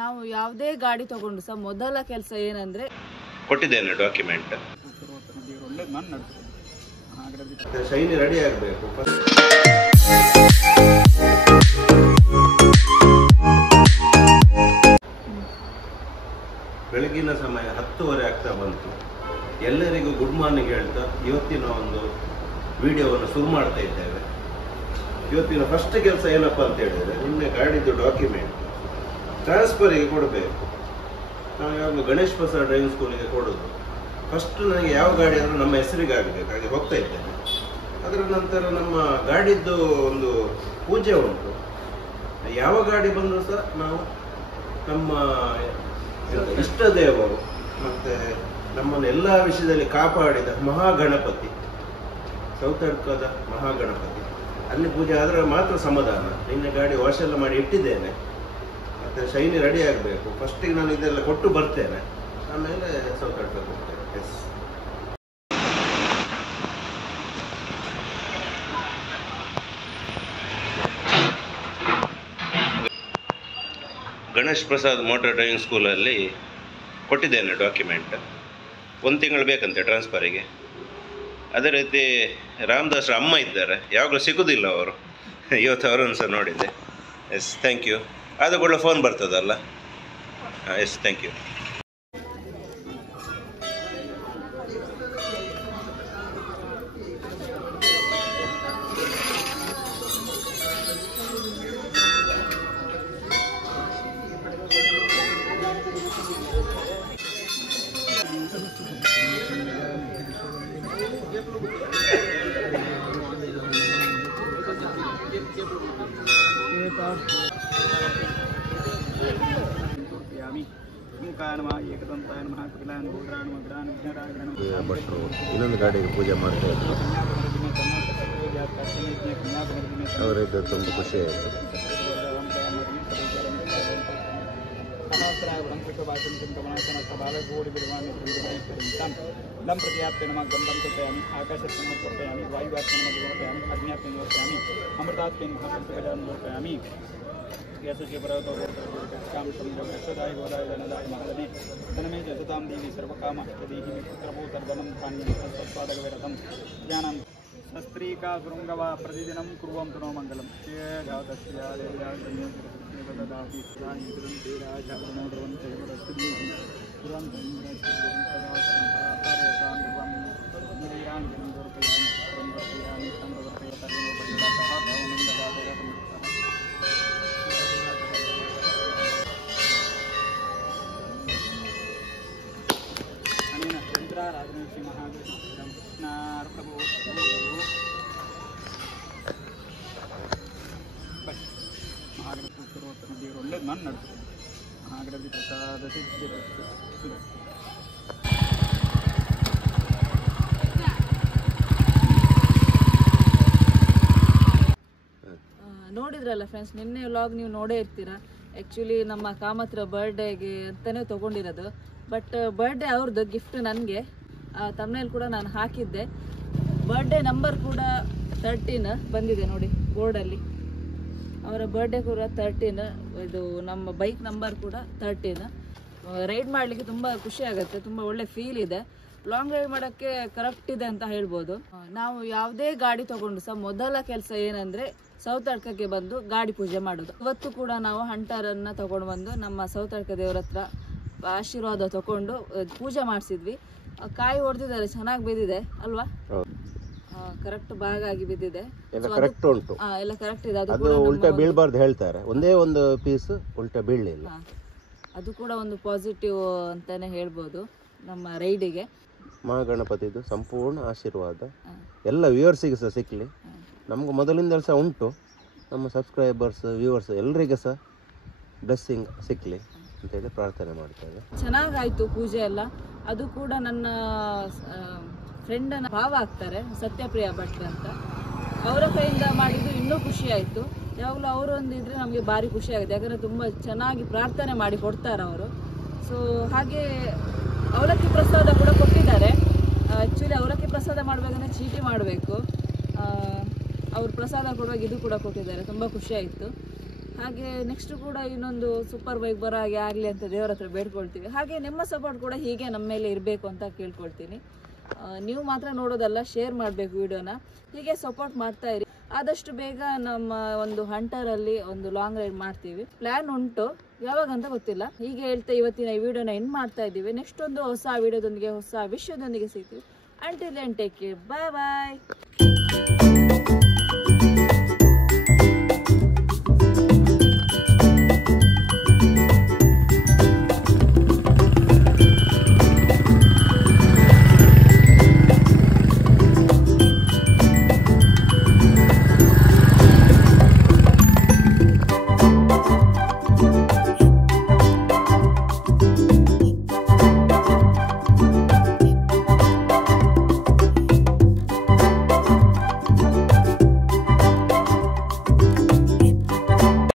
ನಾವು ಯಾವುದೇ ಗಾಡಿ ತಗೊಂಡು ಸಹ ಮೊದಲ ಕೆಲಸ ಏನಂದ್ರೆ ಕೊಟ್ಟಿದ್ದೇನೆ ಡಾಕ್ಯುಮೆಂಟ್. ಶೈನಿ ರೆಡಿ ಆಗಬೇಕು. ಬೆಳಗಿನ ಸಮಯ 10:30 ಆಗ್ತಾ ಬಂತು. ಎಲ್ಲರಿಗೂ ಗುಡ್ ಮಾರ್ನಿಂಗ್ ಹೇಳ್ತಾ ಇವತ್ತಿನ ಒಂದು ವಿಡಿಯೋವನ್ನು ಶುರು ಮಾಡ್ತಾ ಇದ್ದೇವೆ. ಇವತ್ತಿನ ಫಸ್ಟ್ ಕೆಲಸ ಏನಪ್ಪ ಅಂತ ಹೇಳಿದ್ರೆ, ನಿನ್ನೆ ಗಾಡಿದು ಡಾಕ್ಯುಮೆಂಟ್ ಟ್ರಾನ್ಸ್ಫರಿಗೆ ಕೊಡಬೇಕು. ನಾವು ಯಾವಾಗ ಗಣೇಶ್ ಪ್ರಸಾದ್ ಡ್ರೈವಿಂಗ್ ಸ್ಕೂಲಿಗೆ ಕೊಡೋದು. ಫಸ್ಟ್ ನನಗೆ ಯಾವ ಗಾಡಿ ಆದರೂ ನಮ್ಮ ಹೆಸರಿಗೆ ಆಗಬೇಕು, ಹಾಗೆ ಹೋಗ್ತಾ ಇದ್ದೇನೆ. ಅದರ ನಂತರ ನಮ್ಮ ಗಾಡಿದ್ದು ಒಂದು ಪೂಜೆ ಉಂಟು. ಯಾವ ಗಾಡಿ ಬಂದರೂ ಸಹ ನಾವು ನಮ್ಮ ಇಷ್ಟ ದೇವರು ಮತ್ತು ನಮ್ಮನ್ನು ಎಲ್ಲ ವಿಷಯದಲ್ಲಿ ಕಾಪಾಡಿದ ಮಹಾಗಣಪತಿ, ಸೌತಡ್ಕದ ಮಹಾಗಣಪತಿ ಅಲ್ಲಿ ಪೂಜೆ ಆದರೆ ಮಾತ್ರ ಸಮಾಧಾನ. ನಿನ್ನೆ ಗಾಡಿ ವಾಶ್ ಎಲ್ಲ ಮಾಡಿ ಇಟ್ಟಿದ್ದೇನೆ. ಮತ್ತು ಶೈನಿ ರೆಡಿ ಆಗಬೇಕು. ಫಸ್ಟಿಗೆ ನಾನು ಇದೆಲ್ಲ ಕೊಟ್ಟು ಬರ್ತೇನೆ, ಆಮೇಲೆ ಸೌತಡ್ಕಕ್ಕೆ ಹೋಗ್ತೇನೆ. Yes, Ganesh Prasad motor driving ಸ್ಕೂಲಲ್ಲಿ ಕೊಟ್ಟಿದ್ದೇನೆ ಡಾಕ್ಯುಮೆಂಟ್. 1 ತಿಂಗಳು ಬೇಕಂತೆ ಟ್ರಾನ್ಸ್ಫರಿಗೆ. ಅದೇ ರೀತಿ ರಾಮದಾಸ್ ಅಮ್ಮ ಇದ್ದಾರೆ, ಯಾವಾಗಲೂ ಸಿಗೋದಿಲ್ಲ ಅವರು. ಇವತ್ತು ಅವರನ್ನು ಸಹ ನೋಡಿದ್ದೆ. Yes, thank you. ಆದ ಕೂಡ ಫೋನ್ ಬರ್ತದಲ್ಲ. Yes, thank you. ಭಟ್ರು ಇನ್ನೊಂದು ಗಾಡಿಗೆ ಪೂಜೆ ಮಾಡ್ತಾ ಇದ್ರು. ಅವರಿದ್ದು ತುಂಬ ಖುಷಿ ಆಯಿತು. यशस्वी काम यशोदाय गोदाय धनदाय महादने धनमे जसतां देवी सर्वकामदेहि पुत्रभूतर्धनं धान्यं ज्ञानं शस्त्रीका शृङ्गवा प्रतिदिनं कुर्वन्तु नो मङ्गलं ರಾಜವಂಶಿ ಮಹಾಪ್ರಭು ಮಹಾಗಣಪತಿ ದೇವರು ಒಳ್ಳೇದು ನಾನು ನಡೆಸ್ತೇನೆ. ಮಹಾಗಣಪತಿ ಪ್ರಸಾದ ಸಿದ್ಧಿ. ನೋಡಿದ್ರಲ್ಲ ಫ್ರೆಂಡ್ಸ್, ನಿನ್ನೆ ವ್ಲಾಗ್ ನೀವು ನೋಡೇ ಇರ್ತೀರಾ. ಆ್ಯಕ್ಚುಲಿ ನಮ್ಮ ಕಾಮತ್ರ ಬರ್ಡೇಗೆ ಅಂತಲೇ ತೊಗೊಂಡಿರೋದು. ಬಟ್ ಬರ್ಡೇ ಅವ್ರದ್ದು ಗಿಫ್ಟ್ ನನಗೆ ತಮ್ಮನೇಲಿ ಕೂಡ ನಾನು ಹಾಕಿದ್ದೆ. ಬರ್ಡೇ ನಂಬರ್ ಕೂಡ 13 ಬಂದಿದೆ ನೋಡಿ ಬೋರ್ಡಲ್ಲಿ. ಅವರ ಬರ್ಡೇ ಕೂಡ 13. ಇದು ನಮ್ಮ ಬೈಕ್ ನಂಬರ್ ಕೂಡ 13. ರೈಡ್ ಮಾಡಲಿಕ್ಕೆ ತುಂಬ ಖುಷಿ ಆಗುತ್ತೆ, ತುಂಬ ಒಳ್ಳೆ ಫೀಲ್ ಇದೆ. ಲಾಂಗ್ ರೈಡ್ ಮಾಡೋಕ್ಕೆ ಕರೆಕ್ಟ್ ಇದೆ ಅಂತ ಹೇಳ್ಬೋದು. ನಾವು ಯಾವುದೇ ಗಾಡಿ ತಗೊಂಡು ಸಹ ಮೊದಲ ಕೆಲಸ ಏನಂದರೆ ಸೌತಡ್ಕಕ್ಕೆ ಬಂದು ಗಾಡಿ ಪೂಜೆ ಮಾಡೋದು. ಇವತ್ತು ಕೂಡ ನಾವು ಹಂಟರನ್ನು ತಗೊಂಡು ಬಂದು ನಮ್ಮ ಸೌತಡ್ಕ ದೇವರ ಹತ್ರ ಆಶೀರ್ವಾದ ತಗೊಂಡು ಪೂಜೆ ಮಾಡಿಸಿದ್ವಿ. ಕಾಯಿ ಹೊಡೆದಿದ್ದಾರೆ, ಚೆನ್ನಾಗಿ ಬಿದ್ದಿದೆ ಅಲ್ವಾ? ಕರೆಕ್ಟ್ ಭಾಗ ಆಗಿ ಬಿದ್ದಿದೆ, ಎಲ್ಲ ಕರೆಕ್ಟ್ ಉಂಟು, ಎಲ್ಲ ಕರೆಕ್ಟ್ ಇದೆ. ಅದು ಉಲ್ಟಾ ಬೀಳಬಾರ್ದು ಹೇಳ್ತಾರೆ, ಒಂದೇ ಒಂದು ಪೀಸ್ ಉಲ್ಟಾ ಬೀಳಲಿಲ್ಲ. ಅದು ಕೂಡ ಒಂದು ಪಾಸಿಟಿವ್ ಅಂತಾನೆ ಹೇಳ್ಬೋದು ನಮ್ಮ ರೈಡಿಗೆ. ಮಹಾಗಣಪತಿದು ಸಂಪೂರ್ಣ ಆಶೀರ್ವಾದ ಎಲ್ಲ ವ್ಯೂವರ್ಸಿಗೆ ಸಹ ಸಿಕ್ಕಲಿ. ನಮ್ಗೆ ಮೊದಲಿಂದ ಸಹ ಉಂಟು, ನಮ್ಮ ಸಬ್ಸ್ಕ್ರೈಬರ್ಸ್ ವ್ಯೂವರ್ಸ್ ಎಲ್ಲರಿಗೆ ಸಹ ಬ್ಲೆಸ್ಸಿಂಗ್ ಸಿಕ್ಕಲಿ ಅಂತೇಳಿ ಪ್ರಾರ್ಥನೆ ಮಾಡ್ತೇವೆ. ಚೆನ್ನಾಗಾಯ್ತು ಪೂಜೆ ಎಲ್ಲ. ಅದು ಕೂಡ ನನ್ನ ಫ್ರೆಂಡನ ಭಾವ ಆಗ್ತಾರೆ, ಸತ್ಯಪ್ರಿಯ ಭಟ್ರು ಅಂತ. ಅವರ ಕೈಯಿಂದ ಮಾಡಿದ್ದು ಇನ್ನೂ ಖುಷಿ ಆಯಿತು. ಯಾವಾಗಲೂ ಅವರು ಒಂದಿದ್ರೆ ನಮಗೆ ಭಾರಿ ಖುಷಿ ಆಗುತ್ತೆ, ಯಾಕಂದರೆ ತುಂಬ ಚೆನ್ನಾಗಿ ಪ್ರಾರ್ಥನೆ ಮಾಡಿ ಕೊಡ್ತಾರೆ ಅವರು. ಸೊ ಹಾಗೆ ಅವಲಕ್ಕಿ ಪ್ರಸಾದ ಕೂಡ ಕೊಟ್ಟಿದ್ದಾರೆ. ಆ್ಯಕ್ಚುಲಿ ಅವಲಕ್ಕಿ ಪ್ರಸಾದ ಮಾಡಬೇಕಂದ್ರೆ ಚೀಟಿ ಮಾಡಬೇಕು. ಅವ್ರು ಪ್ರಸಾದ ಕೊಡುವಾಗ ಇದು ಕೂಡ ಕೊಟ್ಟಿದ್ದಾರೆ, ತುಂಬ ಖುಷಿ ಆಯಿತು. ಹಾಗೆ ನೆಕ್ಸ್ಟ್ ಕೂಡ ಇನ್ನೊಂದು ಸೂಪರ್ ಬೈಕ್ ಬರೋ ಹಾಗೆ ಆಗಲಿ ಅಂತ ದೇವರ ಹತ್ರ ಬೇಡ್ಕೊಳ್ತೀವಿ. ಹಾಗೆ ನಿಮ್ಮ ಸಪೋರ್ಟ್ ಕೂಡ ಹೀಗೆ ನಮ್ಮ ಮೇಲೆ ಇರಬೇಕು ಅಂತ ಕೇಳ್ಕೊಳ್ತೀನಿ. ನೀವು ಮಾತ್ರ ನೋಡೋದಲ್ಲ, ಶೇರ್ ಮಾಡಬೇಕು ವಿಡಿಯೋನ. ಹೀಗೆ ಸಪೋರ್ಟ್ ಮಾಡ್ತಾ ಇರಿ. ಆದಷ್ಟು ಬೇಗ ನಮ್ಮ ಒಂದು ಹಂಟರಲ್ಲಿ ಒಂದು ಲಾಂಗ್ ರೈಡ್ ಮಾಡ್ತೀವಿ. ಪ್ಲ್ಯಾನ್ ಉಂಟು, ಯಾವಾಗಂತ ಗೊತ್ತಿಲ್ಲ. ಹೀಗೆ ಹೇಳ್ತಾ ಇವತ್ತಿನ ಈ ವಿಡಿಯೋನ ಎಂಡ್ ಮಾಡ್ತಾ ಇದ್ದೀವಿ. ನೆಕ್ಸ್ಟ್ ಒಂದು ಹೊಸ ವಿಡಿಯೋದೊಂದಿಗೆ, ಹೊಸ ವಿಷಯದೊಂದಿಗೆ ಸಿಗ್ತೀವಿ. Until then, take care. Bye bye.